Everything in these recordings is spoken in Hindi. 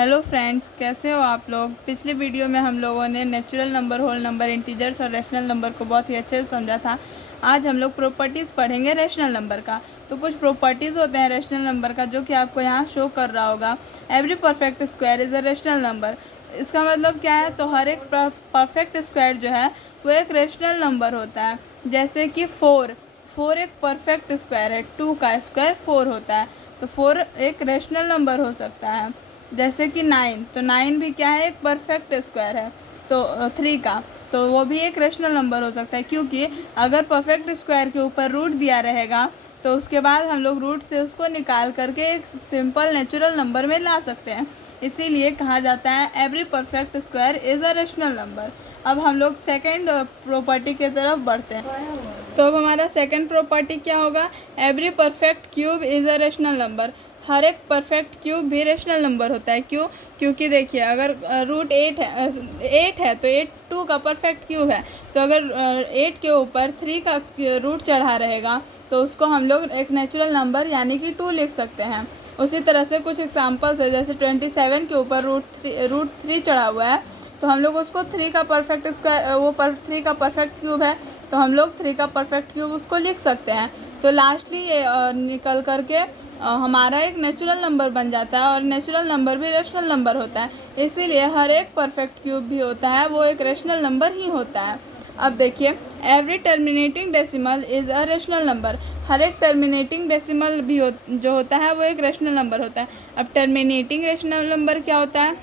हेलो फ्रेंड्स, कैसे हो आप लोग। पिछली वीडियो में हम लोगों ने natural number, whole number, integers और रैशनल नंबर को बहुत ही अच्छे से समझा था। आज हम लोग प्रॉपर्टीज़ पढ़ेंगे रैशनल नंबर का। तो कुछ प्रॉपर्टीज़ होते हैं रैशनल नंबर का जो कि आपको यहाँ शो कर रहा होगा। Every perfect square is a rational number. इसका मतलब क्या है, तो हर एक परफेक्ट स्क्वायर जो है वो एक रैशनल नंबर होता है। जैसे कि फोर एक परफेक्ट स्क्वायर है, 2 का स्क्वायर 4 होता है, तो 4 एक रैशनल नंबर हो सकता है। जैसे कि 9, तो 9 भी क्या है, एक परफेक्ट स्क्वायर है। तो 3 का, तो वो भी एक रैशनल नंबर हो सकता है, क्योंकि अगर परफेक्ट स्क्वायर के ऊपर रूट दिया रहेगा तो उसके बाद हम लोग रूट से उसको निकाल करके एक सिंपल नेचुरल नंबर में ला सकते हैं। इसीलिए कहा जाता है every perfect square is a rational number. अब हम लोग सेकेंड प्रॉपर्टी की तरफ बढ़ते हैं। तो अब हमारा सेकेंड प्रॉपर्टी क्या होगा, every perfect cube is a rational number. हर एक परफेक्ट क्यूब भी रैशनल नंबर होता है। क्यों? क्योंकि देखिए, अगर रूट 8 है तो 8 2 का परफेक्ट क्यूब है। तो अगर 8 के ऊपर 3 का रूट चढ़ा रहेगा तो उसको हम लोग एक नेचुरल नंबर यानी कि 2 लिख सकते हैं। उसी तरह से कुछ एग्जांपल्स है, जैसे 27 के ऊपर रूट 3 चढ़ा हुआ है, तो हम लोग उसको 3 का परफेक्ट स्क्वायर, वो 3 का परफेक्ट क्यूब है, तो हम लोग 3 का परफेक्ट क्यूब उसको लिख सकते हैं। तो लास्टली ये निकल करके हमारा एक नेचुरल नंबर बन जाता है, और नेचुरल नंबर भी रैशनल नंबर होता है। इसीलिए हर एक परफेक्ट क्यूब भी होता है वो एक रैशनल नंबर ही होता है। अब देखिए, every terminating decimal is a rational number. हर एक टर्मिनेटिंग डेसिमल भी जो होता है वो एक रैशनल नंबर होता है। अब टर्मिनेटिंग रैशनल नंबर क्या होता है?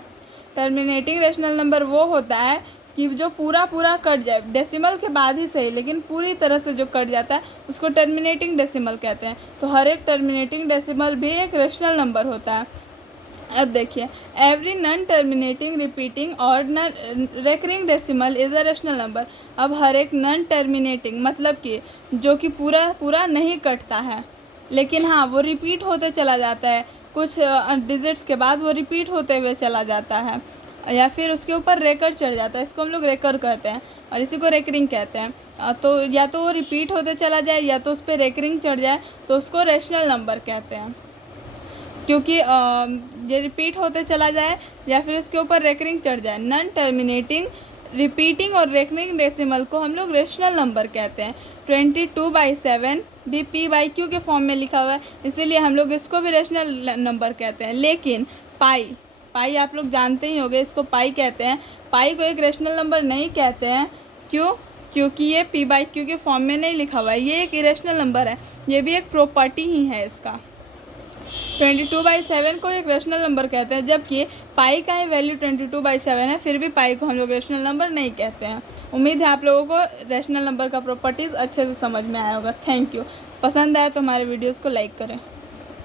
टर्मिनेटिंग रैशनल नंबर वो होता है कि जो पूरा कट जाए, डेसिमल के बाद ही सही, लेकिन पूरी तरह से जो कट जाता है उसको टर्मिनेटिंग डेसिमल कहते हैं। तो हर एक टर्मिनेटिंग डेसिमल भी एक रैशनल नंबर होता है। अब देखिए, एवरी नॉन टर्मिनेटिंग, रिपीटिंग और non recurring decimal is a rational number. अब हर एक नॉन टर्मिनेटिंग मतलब कि जो कि पूरा नहीं कटता है, लेकिन हाँ वो रिपीट होते चला जाता है, कुछ डिजिट्स के बाद वो रिपीट होते हुए चला जाता है, या फिर उसके ऊपर रेकर चढ़ जाता है, इसको हम लोग रेकर कहते हैं, और इसी को रेकरिंग कहते हैं। तो या तो वो रिपीट होते चला जाए या तो उस पर रेकरिंग चढ़ जाए, तो उसको रैशनल नंबर कहते हैं। क्योंकि ये रिपीट होते चला जाए या फिर इसके ऊपर रेकरिंग चढ़ जाए। नॉन टर्मिनेटिंग, रिपीटिंग और रेकरिंग डेसिमल को हम लोग रैशनल नंबर कहते हैं। 22/7 भी p/q के फॉर्म में लिखा हुआ है, इसीलिए हम लोग इसको भी रैशनल नंबर कहते हैं। लेकिन पाई आप लोग जानते ही होंगे, इसको पाई कहते हैं। पाई को एक रैशनल नंबर नहीं कहते हैं। क्यों? क्योंकि ये p/q के फॉर्म में नहीं लिखा हुआ है, ये एक इरेशनल नंबर है, ये भी एक प्रॉपर्टी ही है इसका। 22/7 को एक रैशनल नंबर कहते हैं, जबकि पाई का ही वैल्यू 22/7 है, फिर भी पाई को हम लोग रैशनल नंबर नहीं कहते हैं। उम्मीद है आप लोगों को रैशनल नंबर का प्रॉपर्टीज़ अच्छे से समझ में आया होगा। Thank you. पसंद आए तो हमारे वीडियोज़ को लाइक करें।